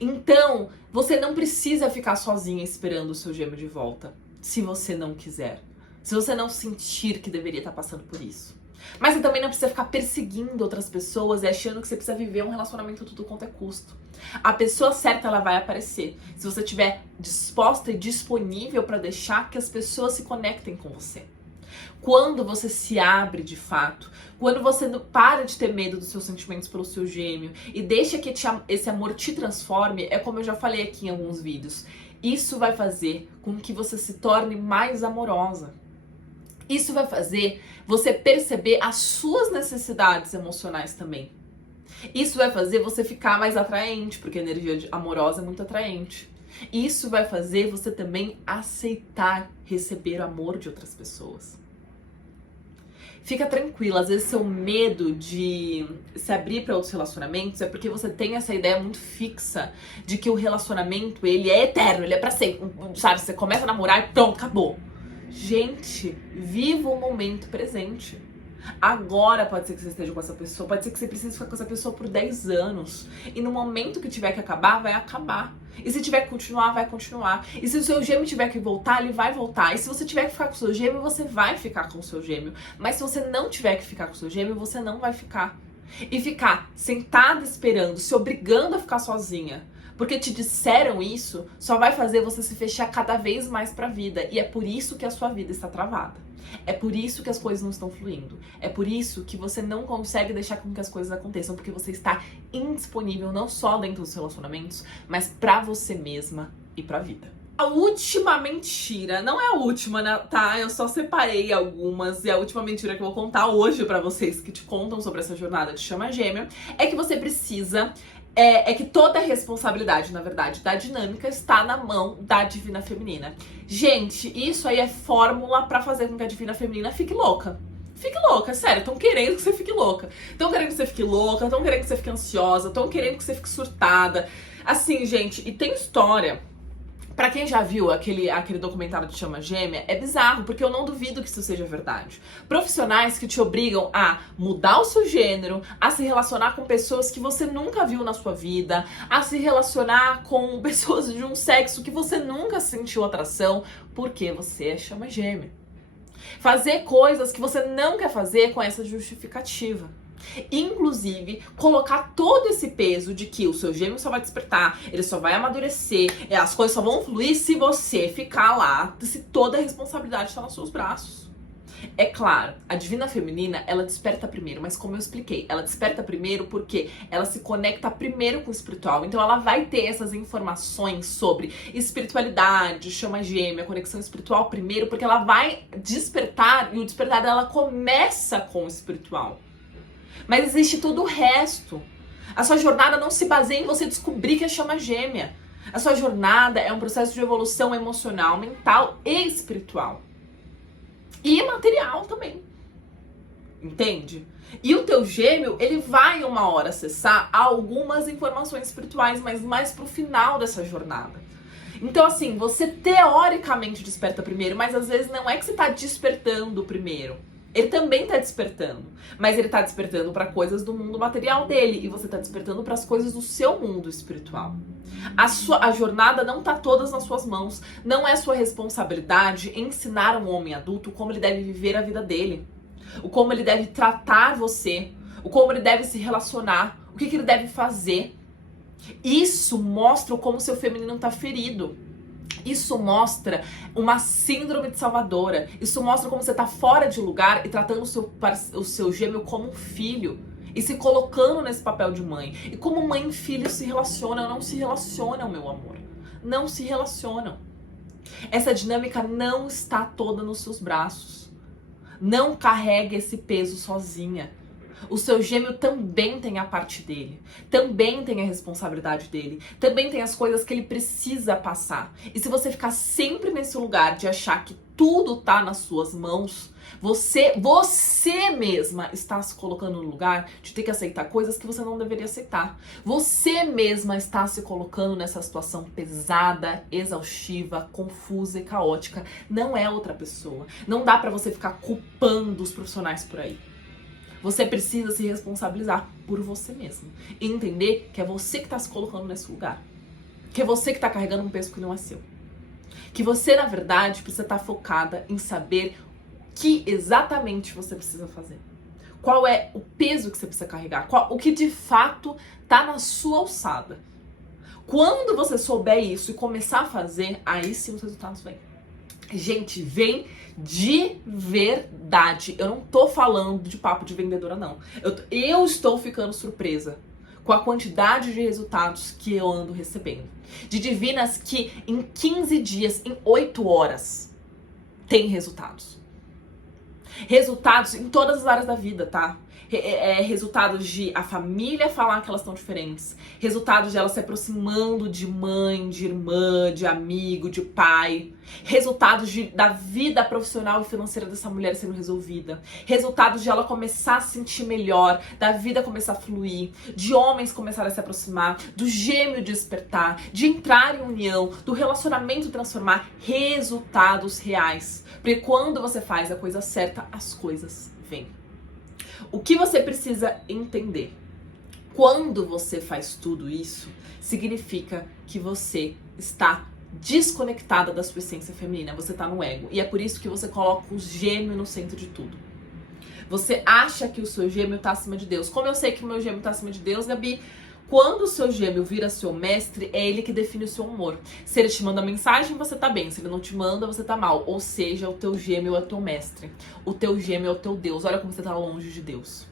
Então, você não precisa ficar sozinha esperando o seu gêmeo de volta, se você não quiser, se você não sentir que deveria estar passando por isso. Mas você também não precisa ficar perseguindo outras pessoas e achando que você precisa viver um relacionamento a tudo quanto é custo. A pessoa certa, ela vai aparecer, se você estiver disposta e disponível para deixar que as pessoas se conectem com você. Quando você se abre de fato, quando você para de ter medo dos seus sentimentos pelo seu gêmeo e deixa que esse amor te transforme, é como eu já falei aqui em alguns vídeos, isso vai fazer com que você se torne mais amorosa. Isso vai fazer você perceber as suas necessidades emocionais também. Isso vai fazer você ficar mais atraente, porque a energia amorosa é muito atraente. Isso vai fazer você também aceitar receber o amor de outras pessoas. Fica tranquila, às vezes seu medo de se abrir para outros relacionamentos é porque você tem essa ideia muito fixa de que o relacionamento, ele é eterno, ele é pra sempre, sabe? Você começa a namorar e pronto, acabou. Gente, viva o momento presente. Agora pode ser que você esteja com essa pessoa, pode ser que você precise ficar com essa pessoa por 10 anos. E no momento que tiver que acabar, vai acabar. E se tiver que continuar, vai continuar. E se o seu gêmeo tiver que voltar, ele vai voltar. E se você tiver que ficar com o seu gêmeo, você vai ficar com o seu gêmeo. Mas se você não tiver que ficar com o seu gêmeo, você não vai ficar. E ficar sentada esperando, se obrigando a ficar sozinha, porque te disseram isso, só vai fazer você se fechar cada vez mais pra vida. E é por isso que a sua vida está travada. É por isso que as coisas não estão fluindo. É por isso que você não consegue deixar com que as coisas aconteçam, porque você está indisponível não só dentro dos relacionamentos, mas pra você mesma e pra vida. A última mentira, não é a última, né, tá? Eu só separei algumas e a última mentira que eu vou contar hoje pra vocês que te contam sobre essa jornada de chama gêmea é que você precisa... É que toda a responsabilidade, na verdade, da dinâmica está na mão da Divina Feminina. Gente, isso aí é fórmula pra fazer com que a Divina Feminina fique louca. Fique louca, sério, estão querendo que você fique louca. Estão querendo que você fique louca, estão querendo que você fique ansiosa, estão querendo que você fique surtada. Assim, gente, e tem história Pra quem já viu aquele documentário de Chama Gêmea, é bizarro, porque eu não duvido que isso seja verdade. Profissionais que te obrigam a mudar o seu gênero, a se relacionar com pessoas que você nunca viu na sua vida, a se relacionar com pessoas de um sexo que você nunca sentiu atração, porque você é chama gêmea. Fazer coisas que você não quer fazer com essa justificativa. Inclusive, colocar todo esse peso de que o seu gêmeo só vai despertar, ele só vai amadurecer, as coisas só vão fluir se você ficar lá, se toda a responsabilidade está nos seus braços. É claro, a divina feminina, ela desperta primeiro, mas como eu expliquei, ela desperta primeiro porque ela se conecta primeiro com o espiritual. Então ela vai ter essas informações sobre espiritualidade, chama gêmea, conexão espiritual primeiro, porque ela vai despertar e o despertar dela começa com o espiritual. Mas existe todo o resto. A sua jornada não se baseia em você descobrir que é chama gêmea. A sua jornada é um processo de evolução emocional, mental e espiritual. E material também. Entende? E o teu gêmeo, ele vai uma hora acessar algumas informações espirituais, mas mais pro final dessa jornada. Então, assim, você teoricamente desperta primeiro, mas às vezes não é que você tá despertando primeiro. Ele também tá despertando, mas ele tá despertando para coisas do mundo material dele e você tá despertando para as coisas do seu mundo espiritual. A jornada não tá todas nas suas mãos. Não é sua responsabilidade ensinar um homem adulto como ele deve viver a vida dele, o como ele deve tratar você, o como ele deve se relacionar, o que ele deve fazer. Isso mostra como seu feminino tá ferido. Isso mostra uma síndrome de salvadora. Isso mostra como você tá fora de lugar e tratando o seu gêmeo como um filho. E se colocando nesse papel de mãe. E como mãe e filho se relacionam. Não se relacionam, meu amor. Não se relacionam. Essa dinâmica não está toda nos seus braços. Não carregue esse peso sozinha. O seu gêmeo também tem a parte dele, também tem a responsabilidade dele, também tem as coisas que ele precisa passar. E se você ficar sempre nesse lugar de achar que tudo tá nas suas mãos, você mesma está se colocando no lugar de ter que aceitar coisas que você não deveria aceitar. Você mesma está se colocando nessa situação pesada, exaustiva, confusa e caótica. Não é outra pessoa. Não dá pra você ficar culpando os profissionais por aí. Você precisa se responsabilizar por você mesmo. E entender que é você que está se colocando nesse lugar. Que é você que está carregando um peso que não é seu. Que você, na verdade, precisa estar focada em saber o que exatamente você precisa fazer. Qual é o peso que você precisa carregar. O que de fato está na sua alçada. Quando você souber isso e começar a fazer, aí sim os resultados vêm. Gente, vem de verdade. Eu não tô falando de papo de vendedora, não. Eu estou ficando surpresa com a quantidade de resultados que eu ando recebendo. De divinas que em 15 dias, em 8 horas, tem resultados. Resultados em todas as áreas da vida, tá? Resultados de a família falar que elas estão diferentes. Resultados de ela se aproximando de mãe, de irmã, de amigo, de pai. Resultados da vida profissional e financeira dessa mulher sendo resolvida. Resultados de ela começar a se sentir melhor, da vida começar a fluir, de homens começarem a se aproximar, do gêmeo despertar, de entrar em união, do relacionamento transformar. Resultados reais. Porque quando você faz a coisa certa, as coisas vêm. O que você precisa entender? Quando você faz tudo isso, significa que você está desconectada da sua essência feminina, você está no ego. E é por isso que você coloca o gêmeo no centro de tudo. Você acha que o seu gêmeo está acima de Deus. Como eu sei que o meu gêmeo está acima de Deus, Gabi? Quando o seu gêmeo vira seu mestre, é ele que define o seu humor. Se ele te manda mensagem, você tá bem. Se ele não te manda, você tá mal. Ou seja, o teu gêmeo é o teu mestre. O teu gêmeo é o teu Deus. Olha como você tá longe de Deus.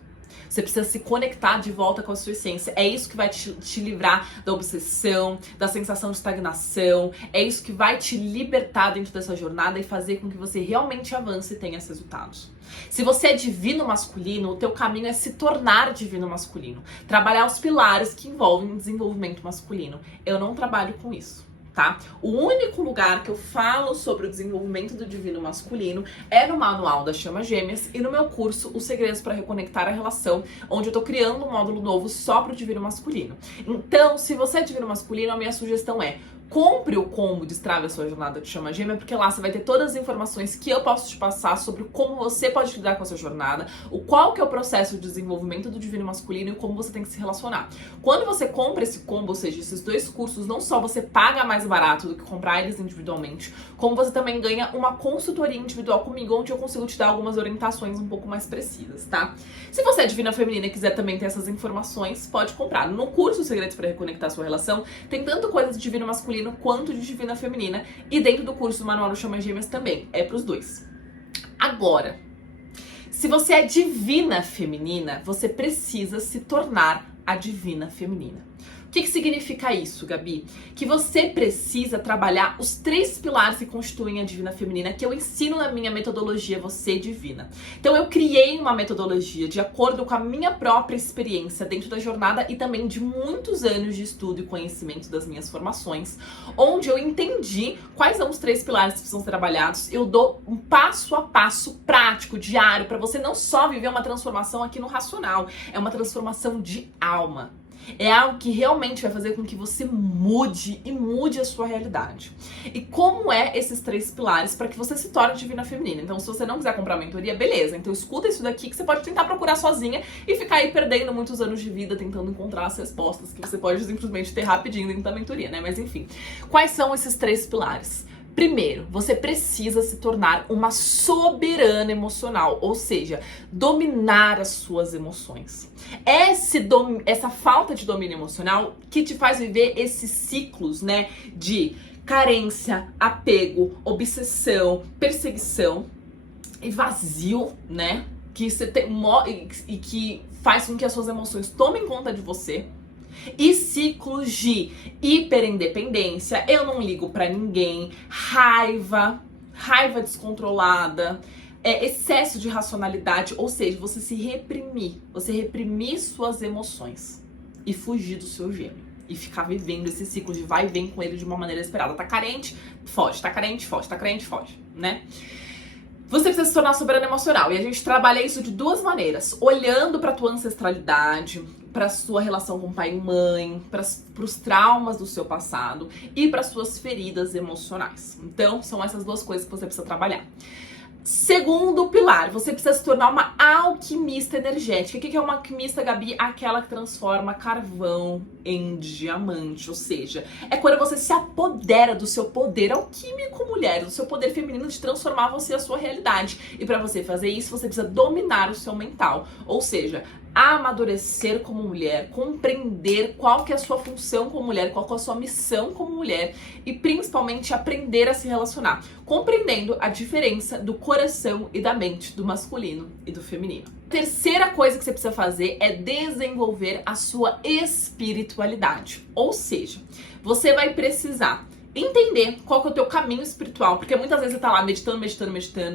Você precisa se conectar de volta com a sua essência. É isso que vai te livrar da obsessão, da sensação de estagnação. É isso que vai te libertar dentro dessa jornada e fazer com que você realmente avance e tenha esses resultados. Se você é divino masculino, o teu caminho é se tornar divino masculino. Trabalhar os pilares que envolvem desenvolvimento masculino. Eu não trabalho com isso. Tá? O único lugar que eu falo sobre o desenvolvimento do divino masculino é no manual das Chamas Gêmeas e no meu curso Os Segredos para Reconectar a Relação, onde eu tô criando um módulo novo só pro divino masculino. Então, se você é divino masculino, a minha sugestão é Compre o combo Destrave a Sua Jornada de Chama Gêmea, porque lá você vai ter todas as informações que eu posso te passar sobre como você pode lidar com a sua jornada, qual que é o processo de desenvolvimento do divino masculino e como você tem que se relacionar. Quando você compra esse combo, ou seja, esses 2 cursos, não só você paga mais barato do que comprar eles individualmente, como você também ganha uma consultoria individual comigo, onde eu consigo te dar algumas orientações um pouco mais precisas, tá? Se você é divina feminina e quiser também ter essas informações, pode comprar. No curso Segredos para Reconectar Sua Relação, tem tanto coisa de divino masculino quanto de divina feminina, e dentro do curso do Manual do Chama Gêmeas também, é pros 2. Agora, se você é divina feminina, você precisa se tornar a divina feminina. O que significa isso, Gabi? Que você precisa trabalhar os 3 pilares que constituem a divina feminina, que eu ensino na minha metodologia Você Divina. Então eu criei uma metodologia de acordo com a minha própria experiência dentro da jornada e também de muitos anos de estudo e conhecimento das minhas formações, onde eu entendi quais são os 3 pilares que precisam ser trabalhados. Eu dou um passo a passo prático, diário, para você não só viver uma transformação aqui no racional, é uma transformação de alma. É algo que realmente vai fazer com que você mude e mude a sua realidade. E como é esses 3 pilares para que você se torne divina feminina? Então, se você não quiser comprar mentoria, beleza. Então, escuta isso daqui que você pode tentar procurar sozinha e ficar aí perdendo muitos anos de vida tentando encontrar as respostas que você pode simplesmente ter rapidinho dentro da mentoria, né? Mas enfim, quais são esses 3 pilares? Primeiro, você precisa se tornar uma soberana emocional, ou seja, dominar as suas emoções. Essa falta de domínio emocional que te faz viver esses ciclos, né, de carência, apego, obsessão, perseguição e vazio, né, que você tem, e que faz com que as suas emoções tomem conta de você. E ciclos de hiperindependência, eu não ligo pra ninguém, raiva descontrolada, excesso de racionalidade, ou seja, você reprimir suas emoções e fugir do seu gêmeo. E ficar vivendo esse ciclo de vai e vem com ele de uma maneira esperada. Tá carente, foge, tá carente, foge, tá carente, foge, né? Você precisa se tornar soberana emocional. E a gente trabalha isso de 2 maneiras. Olhando pra tua ancestralidade, pra sua relação com pai e mãe, pros traumas do seu passado e pras suas feridas emocionais. Então, são essas 2 coisas que você precisa trabalhar. Segundo pilar, você precisa se tornar uma alquimista energética. O que é uma alquimista, Gabi? Aquela que transforma carvão em diamante. Ou seja, é quando você se apodera do seu poder alquímico, mulher, do seu poder feminino de transformar você e a sua realidade. E para você fazer isso, você precisa dominar o seu mental. Ou seja, amadurecer como mulher, compreender qual que é a sua função como mulher, qual que é a sua missão como mulher e principalmente aprender a se relacionar, compreendendo a diferença do coração e da mente, do masculino e do feminino. A terceira coisa que você precisa fazer é desenvolver a sua espiritualidade, ou seja, você vai precisar entender qual que é o teu caminho espiritual, porque muitas vezes você tá lá meditando,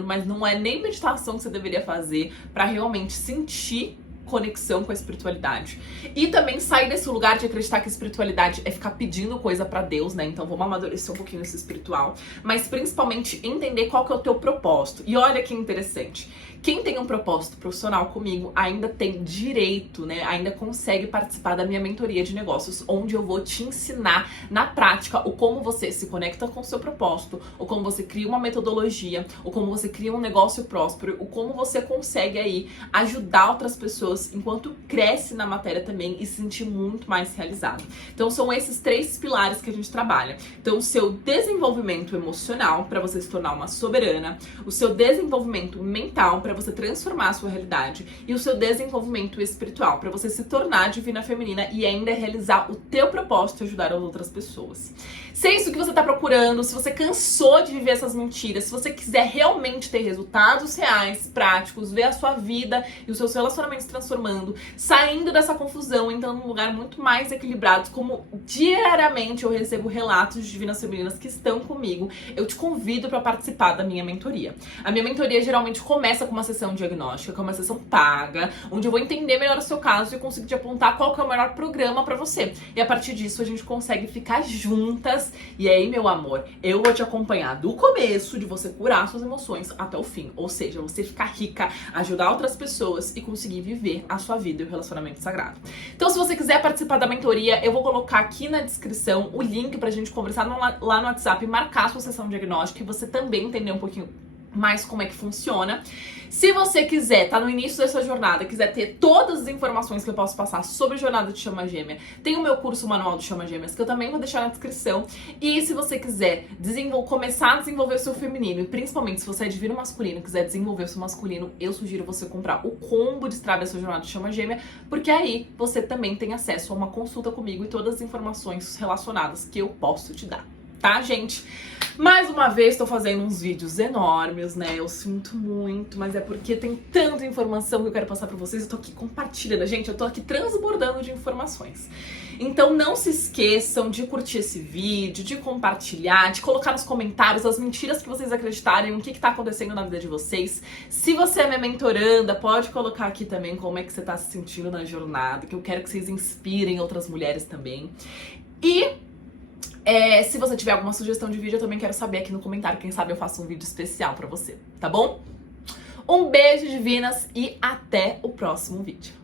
mas não é nem meditação que você deveria fazer para realmente sentir conexão com a espiritualidade. E também sair desse lugar de acreditar que a espiritualidade é ficar pedindo coisa pra Deus, né? Então vamos amadurecer um pouquinho esse espiritual, mas principalmente entender qual que é o teu propósito. E olha que interessante, quem tem um propósito profissional comigo ainda tem direito, né? Ainda consegue participar da minha mentoria de negócios, onde eu vou te ensinar na prática o como você se conecta com o seu propósito, o como você cria uma metodologia, o como você cria um negócio próspero, o como você consegue aí ajudar outras pessoas enquanto cresce na matéria também e se sentir muito mais realizado. Então são esses 3 pilares que a gente trabalha. Então o seu desenvolvimento emocional para você se tornar uma soberana, o seu desenvolvimento mental para você transformar a sua realidade e o seu desenvolvimento espiritual para você se tornar divina feminina e ainda realizar o teu propósito de ajudar as outras pessoas. Se é isso que você tá procurando, se você cansou de viver essas mentiras, se você quiser realmente ter resultados reais, práticos, ver a sua vida e os seus relacionamentos transformando, saindo dessa confusão, entrando num lugar muito mais equilibrado, como diariamente eu recebo relatos de divinas femininas que estão comigo, eu te convido para participar da minha mentoria. A minha mentoria geralmente começa com uma sessão diagnóstica, que é uma sessão paga, onde eu vou entender melhor o seu caso e consigo te apontar qual que é o melhor programa para você. E a partir disso a gente consegue ficar juntas. E aí, meu amor, eu vou te acompanhar do começo de você curar suas emoções até o fim. Ou seja, você ficar rica, ajudar outras pessoas e conseguir viver viver a sua vida e o relacionamento sagrado. Então, se você quiser participar da mentoria, eu vou colocar aqui na descrição o link pra gente conversar lá no WhatsApp e marcar a sua sessão diagnóstica e você também entender um pouquinho mais como é que funciona. Se você quiser, tá no início dessa jornada, quiser ter todas as informações que eu posso passar sobre a jornada de Chama Gêmea, tem o meu curso Manual do Chama Gêmeas, que eu também vou deixar na descrição. E se você quiser começar a desenvolver o seu feminino, e principalmente se você é divino masculino e quiser desenvolver o seu masculino, eu sugiro você comprar o combo de Estrada dessa jornada de Chama Gêmea, porque aí você também tem acesso a uma consulta comigo e todas as informações relacionadas que eu posso te dar. Tá, gente? Mais uma vez tô fazendo uns vídeos enormes, né? Eu sinto muito, mas é porque tem tanta informação que eu quero passar pra vocês. Eu tô aqui compartilhando, gente, eu tô aqui transbordando de informações. Então não se esqueçam de curtir esse vídeo, de compartilhar, de colocar nos comentários as mentiras que vocês acreditarem, o que tá acontecendo na vida de vocês. Se você é minha mentoranda, pode colocar aqui também como é que você tá se sentindo na jornada, que eu quero que vocês inspirem outras mulheres também. E se você tiver alguma sugestão de vídeo, eu também quero saber aqui no comentário. Quem sabe eu faço um vídeo especial pra você, tá bom? Um beijo, divinas, e até o próximo vídeo.